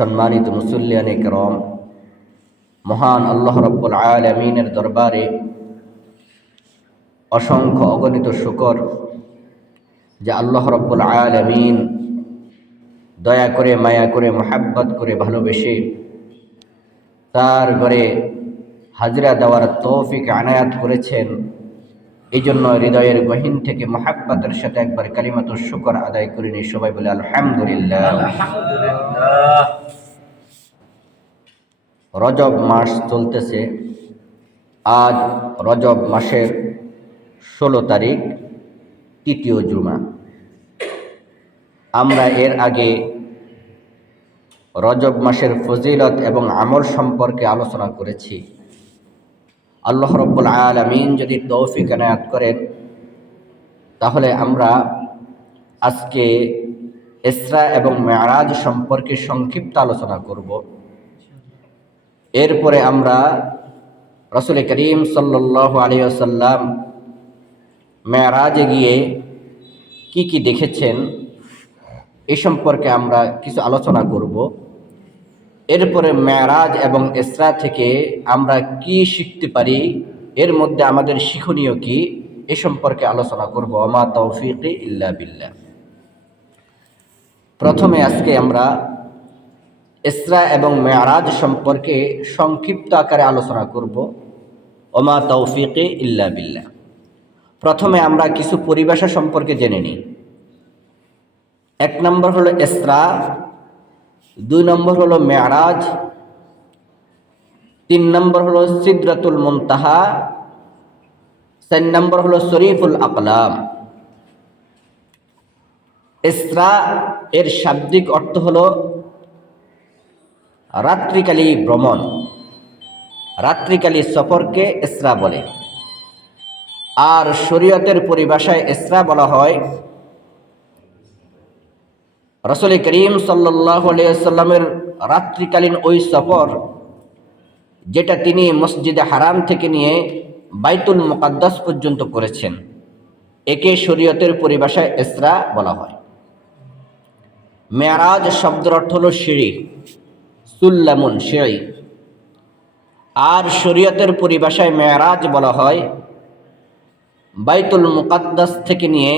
সম্মানিত মুসল্লিয়ান করম, মহান আল্লাহ রব্বুল আলমিনের দরবারে অসংখ্য অগণিত শুকর যে আল্লাহ রব্বুল আলমিন দয়া করে, মায়া করে, মোহাব্বত করে ভালোবেসে তার ঘরে হাজরা দেওয়ার তৌফিক আনায়াত করেছেন। এই জন্য হৃদয়ের গহীন থেকে মোহাব্বতের সাথে একবার কালিমাত শুকর আদায় করিনি সবাই বলে আলহামদুলিল্লাহ। আলহামদুলিল্লাহ। রজব মাস চলতেছে। আজ রজব মাসের ষোলো তারিখ তৃতীয় জুমা। আমরা এর আগে রজব মাসের ফজিলত এবং আমল সম্পর্কে আলোচনা করেছি। আল্লাহ রব্বুল আলমিন যদি তৌফিক এনায়াত করেন, তাহলে আমরা আজকে এসরা এবং মেয়ারাজ সম্পর্কে সংক্ষিপ্ত আলোচনা করব। এরপরে আমরা রসুল করিম সাল্লাহ আলিয়াল্লাম মেয়ারাজে গিয়ে কি কি দেখেছেন, এ সম্পর্কে আমরা কিছু আলোচনা করব। এরপরে মেয়ারাজ এবং এসরা থেকে আমরা কি শিখতে পারি? এর মধ্যে আমাদের শিক্ষণীয় কি? এ সম্পর্কে আলোচনা করব। আমা তৌফিক ইল্লা বিল্লাহ। প্রথমে আজকে আমরা ইসরা এবং মেয়ারাজ সম্পর্কে সংক্ষিপ্ত আকারে আলোচনা করব। ওমা তৌফিকে ইল্লা বিল্লাহ। প্রথমে আমরা কিছু পরিভাষা সম্পর্কে জেনে নিই। এক নম্বর হলো ইসরা দুই নম্বর হলো মেয়ারাজ, তিন নম্বর হলো সিদ্রাতুল মুনতাহা, চার নম্বর হলো শরীফুল আকলাম। ইসরা, এর শাব্দিক অর্থ হলো রাত্রিকালী ভ্রমণ। রাত্রিকালী সফরকে ইসরা বলে। আর শরীয়তের পরিভাষায় ইসরা বলা হয় রসুল করিম সাল্লাহ সাল্লামের রাত্রিকালীন ওই সফর, যেটা তিনি মসজিদে হারাম থেকে নিয়ে বাইতুল মুকাদ্দাস পর্যন্ত করেছেন, একে শরীয়তের পরিভাষায় এসরা বলা হয়। মেয়ারাজ শব্দের অর্থ হল সিঁড়ি, সুল্লামুন সিঁড়ি। আর শরীয়তের পরিভাষায় মেয়ারাজ বলা হয়, বাইতুল মুকাদ্দাস থেকে নিয়ে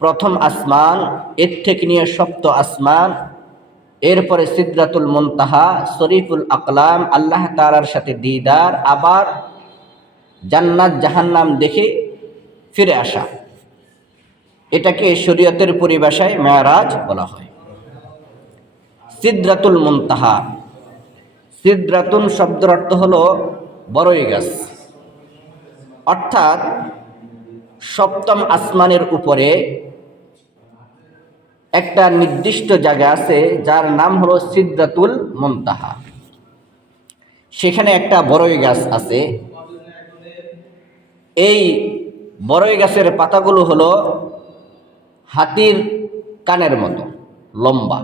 প্রথম আসমান, এর থেকে নিয়ে সপ্ত আসমান, এরপরে সিদ্রাতুল মুনতাহা, শরীফুল আকলাম, আল্লাহ তালার সাথে দিদার, আবার জান্নাত, জাহান্নাম দেখে ফিরে আসা। এটাকে শরীয়তের পরিভাষায় মেয়ারাজ বলা হয়। সিদ্রাতুল মুনতাহা। সিদ্রাতুন শব্দের অর্থ হল বড়ই গাছ। অর্থাৎ সপ্তম আসমানের উপরে একটা নির্দিষ্ট জায়গা আছে, যার নাম হলো সিদ্রাতুল মুনতাহা। সেখানে একটা বড়ই গাছ আছে। এই বড়ই গাছের পাতাগুলো হলো হাতির কানের মতো, লম্বা,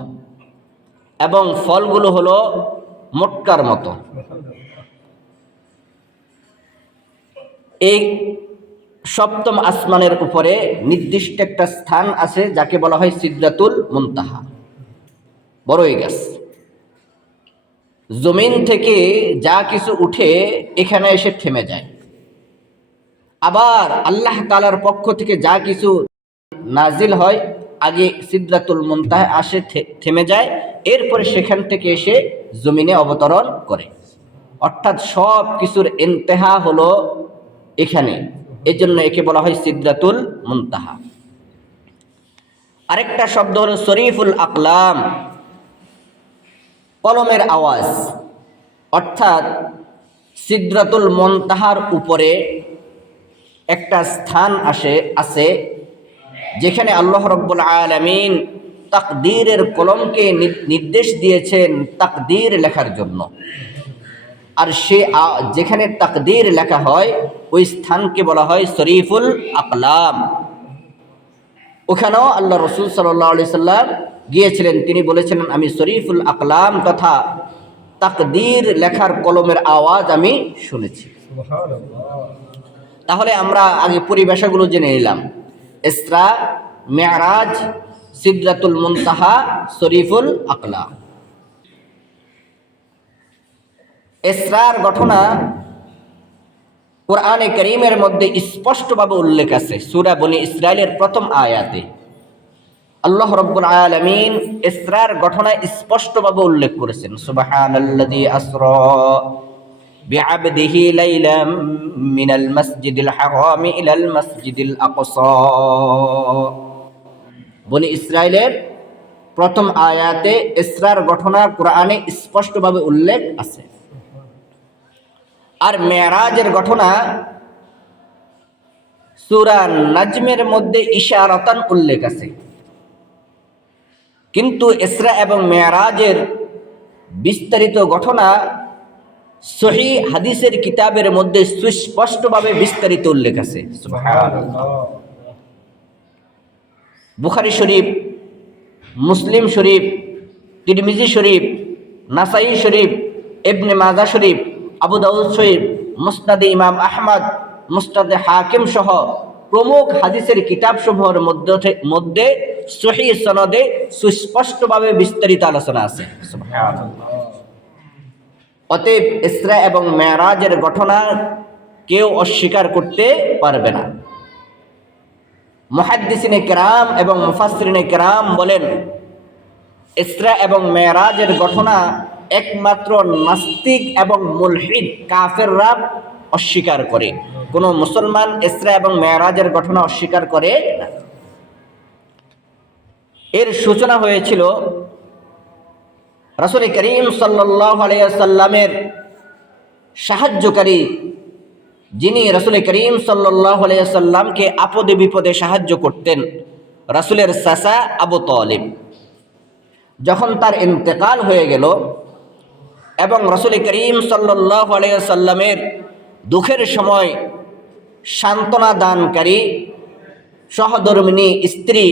এবং ফলগুলো হলো মোটকার মতো। এই সপ্তম আসমানের উপরে নির্দিষ্ট একটা স্থান আছে, যাকে বলা হয় সিদ্ধাতুল মুনতাহা। বড়ই গাছ। জমিন থেকে যা কিছু উঠে এখানে এসে থেমে যায়। আবার আল্লাহ তালার পক্ষ থেকে যা কিছু নাজিল হয়, আগে সিদ্ধাতুল মুনতাহা আসে থেমে যায়। এরপরে সেখান থেকে এসে জমিনে অবতরণ করে। অর্থাৎ সব কিছুর ইন্তেহা হলো এখানে। এজন্য একে বলা হয় সিদ্ধাতুল মুনতাহা। আরেকটা শব্দ হলো শরীফুল আকলাম, কলমের আওয়াজ। অর্থাৎ সিদ্রাতুল মন্তাহার উপরে একটা স্থান আসে, আছে, যেখানে আল্লাহ রব্বুল আলমিন তাকদীরের কলমকে নির্দেশ দিয়েছেন তাকদীর লেখার জন্য। আর সে যেখানে তাকদীর লেখা হয় ওই স্থানকে বলা হয় শরীফুল আকলাম। ওখানেও আল্লাহ রসুল সাল্লাহ আলি সাল্লাম গিয়েছিলেন। তিনি বলেছিলেন আমি শরীফুল আকলাম তথা তাকদীর লেখার কলমের আওয়াজ আমি শুনেছি। তাহলে আমরা আগে পরিবেশাগুলো জেনে নিলাম। ইসরা মেয়ারাজ সিদ্রাতুল মুনতাহা শরীফুল আকলা ইসরার ঘটনা কোরআনে করিমের মধ্যে স্পষ্টভাবে উল্লেখ আছে। সুরা বনি ইসরায়েলের প্রথম আয়াতে। আল্লাহ রব্বুল আলামিন ইসরার ঘটনা স্পষ্টভাবে উল্লেখ করেছেন। সুবহানাল্লাযী আসরা বিআবদিহি লাইলাম মিনাল মাসজিদিল হারাম ইলাল মাসজিদিল আকসা। বনি ইসরায়েলের প্রথম আয়াতে ইসরার ঘটনা কোরআনে স্পষ্টভাবে উল্লেখ আছে। আর মেরাজের ঘটনা সূরা নাজমের মধ্যে ইশারতান উল্লেখ আছে। কিন্তু ইসরা এবং মেয়ারাজের বিস্তারিত ঘটনা সহি হাদিসের কিতাবের মধ্যে সুস্পষ্টভাবে বিস্তারিত উল্লেখ আছে। বুখারি শরীফ, মুসলিম শরীফ, তিরমিজি শরীফ, নাসাই শরীফ এবনে মাজা শরীফ আবু দাউদ শরীফ, মুসনাদে ইমাম আহমদ মুস্তাদে হাকিম সহ প্রমুখ হাদিসের কিতাবসমূহের মধ্যে মধ্যে সহি সনদে সুস্পষ্টভাবে বিস্তারিত আলোচনা আছে। অতএব ইসরা এবং মেয়ারাজের ঘটনা কেউ অস্বীকার করতে পারবে না। মুহাদ্দিসিনে কেরাম এবং মুফাসরিনে কেরাম বলেন, ইসরা এবং মেয়ারাজের ঘটনা একমাত্র নাস্তিক এবং মুলহিদ, কাফেররা অস্বীকার করে। কোনো মুসলমান, ইসরা এবং মেয়ারাজের ঘটনা অস্বীকার করে না। এর সূচনা হয়েছিল রাসুল করিম সাল্লাহ সাহায্যকারী, যিনি রাসুল করিম সাল্লাহ আপদে বিপদে সাহায্য করতেন, রাসুলের সাসা আবু তলিব। যখন তার ইন্তেকাল হয়ে গেল এবং রসুল করিম সাল্লাহ আলাইসাল্লামের দুঃখের সময় সান্ত্বনা দানকারী সহধর্মিনী স্ত্রী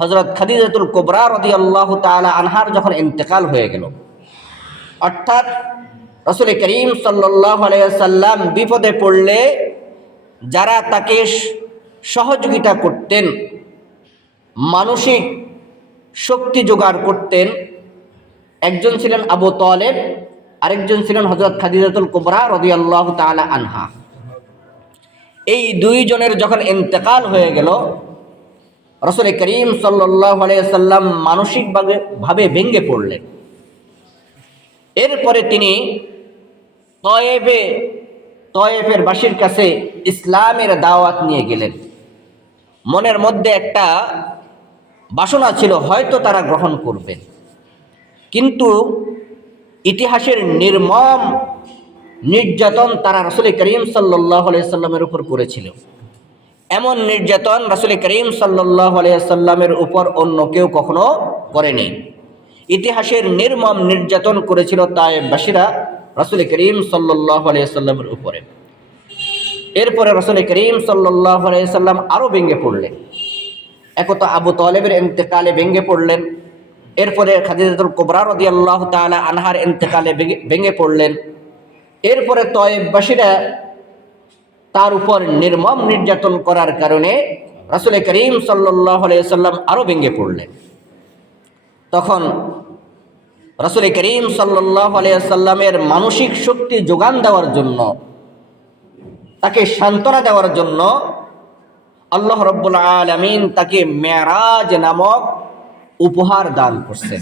হজরত খাদিজাতুল কোবরা রদি আল্লাহ তালা আনহার যখন ইন্তেকাল হয়ে গেল, অর্থাৎ রসুল করিম সাল্লাহ আলাইসাল্লাম বিপদে পড়লে যারা তাকে সহযোগিতা করতেন, মানসিক শক্তি জোগাড় করতেন, একজন ছিলেন আবু তলেব আরেকজন ছিলেন হজরত খাদিজাতুল কুবরা রদি আল্লাহ আনহা। এই দুইজনের যখন ইন্তেকাল হয়ে গেল, রসুল করিম সাল্লাহ আলাইসাল্লাম মানসিকভাবে, ভাবে ভেঙে পড়লেন। এরপরে তিনি তয়েবে তয়েফের বাসীর কাছে ইসলামের দাওয়াত নিয়ে গেলেন। মনের মধ্যে একটা বাসনা ছিল, হয়তো তারা গ্রহণ করবেন। কিন্তু ইতিহাসের নির্মম নির্যাতন তারা রসুল করিম সাল্লাহ উপর করেছিল। এমন নির্যাতন রসুল করিম সাল্লাহ উপর অন্য কেউ কখনো করেনি। ইতিহাসের নির্মম নির্যাতন করেছিল তাই বাসীরা রসুল করিম সাল্লাহ সাল্লামের উপরে। এরপরে রসুল করিম সাল্লাহ সাল্লাম আরও ভেঙে পড়লেন। একত আবু তলেবের ইন্তেকালে ভেঙে পড়লেন। এরপরে খাদিজাতুল কোবরা রদি আল্লাহ তালা আনহার ইন্তেকালে ভেঙে- পড়লেন। এরপরে তয়েববাসীরা তার উপর নির্মম নির্যাতন করার কারণে রাসুল করিম সাল্লাহ সাল্লাম আরও ভেঙে পড়লেন। তখন রাসুল করিম সাল্লাহ সাল্লামের মানসিক শক্তি যোগান দেওয়ার জন্য, তাকে সান্ত্বনা দেওয়ার জন্য আল্লাহ রব্বুল আলমিন তাকে মেরাজ নামক উপহার দান করছেন।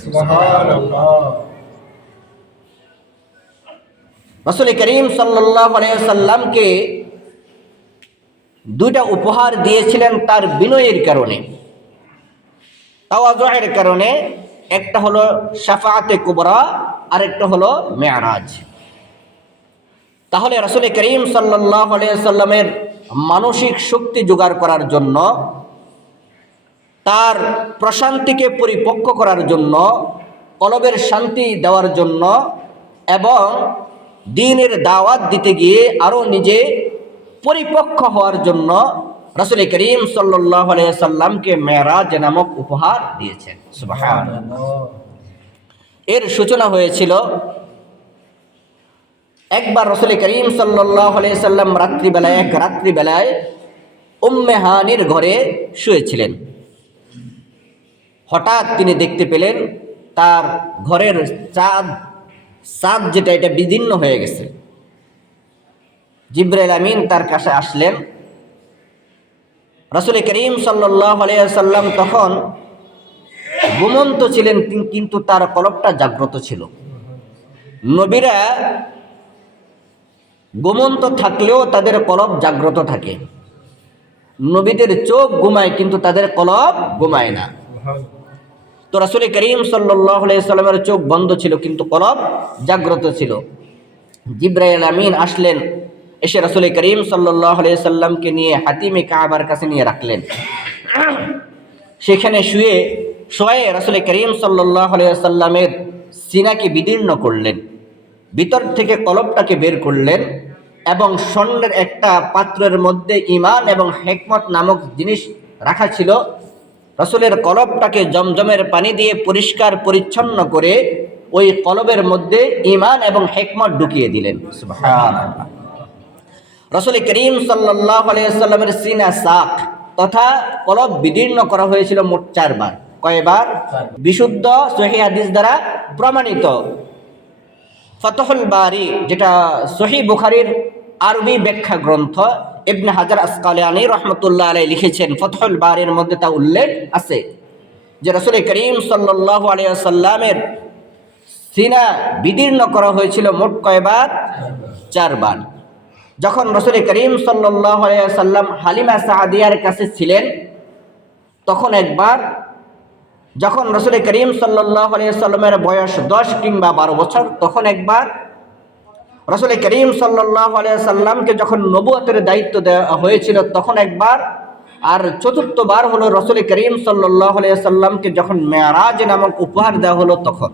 রসুল করিম সাল্লামকে দুইটা উপহার দিয়েছিলেন তার বিনয়ের কারণে তাওয়াজের কারণে। একটা হলো সাফাতে কুবরা, আরেকটা হলো মেয়ারাজ। তাহলে রসুল করিম সাল্লাহ আলিয়া সাল্লামের মানসিক শক্তি জোগাড় করার জন্য তার প্রশান্তিকে পরিপক্ক করার জন্য, কলবের শান্তি দেওয়ার জন্য এবং দিনের দাওয়াত দিতে গিয়ে আরও নিজে পরিপক্ক হওয়ার জন্য রসুল করিম সাল্লাহ সাল্লামকে মেরাজ নামক উপহার দিয়েছেন। এর সূচনা হয়েছিল, একবার রসুল করিম সাল্লাহ সাল্লাম রাত্রিবেলায়, এক রাত্রিবেলায় উম্মেহানির ঘরে শুয়েছিলেন হঠাৎ তিনি দেখতে পেলেন তার ঘরের চাঁদ সাদ যেটা, এটা বিদীর্ণ হয়ে গেছে। জিব্রাইল আমিন তার কাছে আসলেন। রাসুল করিম আলিয়াল্লাম তখন ঘুমন্ত ছিলেন কিন্তু তার কলবটা জাগ্রত ছিল। নবীরা ঘুমন্ত থাকলেও তাদের কলব জাগ্রত থাকে। নবীদের চোখ ঘুমায়, কিন্তু তাদের কলব ঘুমায় না। তো রাসুল করিম সাল্লামের চোখ বন্ধ ছিল, কিন্তু কলব জাগ্রত ছিল। জিব্রাইল আমিন আসলেন, এসে রাসুল করিম সাল্লাহ সাল্লামকে নিয়ে হাতিমে কাবার কাছে নিয়ে রাখলেন। সেখানে শুয়ে, শোয়ে রাসুল করিম সাল্লাহ সাল্লামের সিনাকে বিদীর্ণ করলেন। ভিতর থেকে কলবটাকে বের করলেন এবং স্বর্ণের একটা পাত্রের মধ্যে ইমান এবং হেকমত নামক জিনিস রাখা ছিল। রসুলের কলবটাকে জমজমের পানি দিয়ে পরিষ্কার পরিচ্ছন্ন করে ওই কলবের মধ্যে ইমান এবং হেকমত ঢুকিয়ে দিলেন। রসুল করিম আলিয়াল্লামের সিনা সাক তথা কলব বিদীর্ণ করা হয়েছিল মোট চারবার। কয়বার? বিশুদ্ধ সহি হাদিস দ্বারা প্রমাণিত। ফতহুল বারি যেটা সহি বুখারির আরবি ব্যাখ্যা গ্রন্থ ইবনে হাজার আসকালানি রহমতুল্লাহ আলাই লিখেছেন, ফতহুল বারির মধ্যে তা উল্লেখ আছে যে রসুল করিম সাল্লাহ আলিয়াল্লামের সিনা বিদীর্ণ করা হয়েছিল মোট কয়বার? চারবার। যখন রসুল করিম সাল্লাহ সাল্লাম হালিমা সাহাদিয়ার কাছে ছিলেন, তখন একবার যখন রসুল করিম সাল্লাহ আলিয়া সাল্লামের বয়স দশ কিংবা বারো বছর, তখন একবার রসুল করিম সাল্লাহ সাল্লামকে যখন নবুয়তের দায়িত্ব দেওয়া হয়েছিল, তখন একবার আর চতুর্থবার হলো রসুল করিম সাল্লাহ সাল্লামকে যখন মেয়ারাজ নামক উপহার দেওয়া হলো, তখন।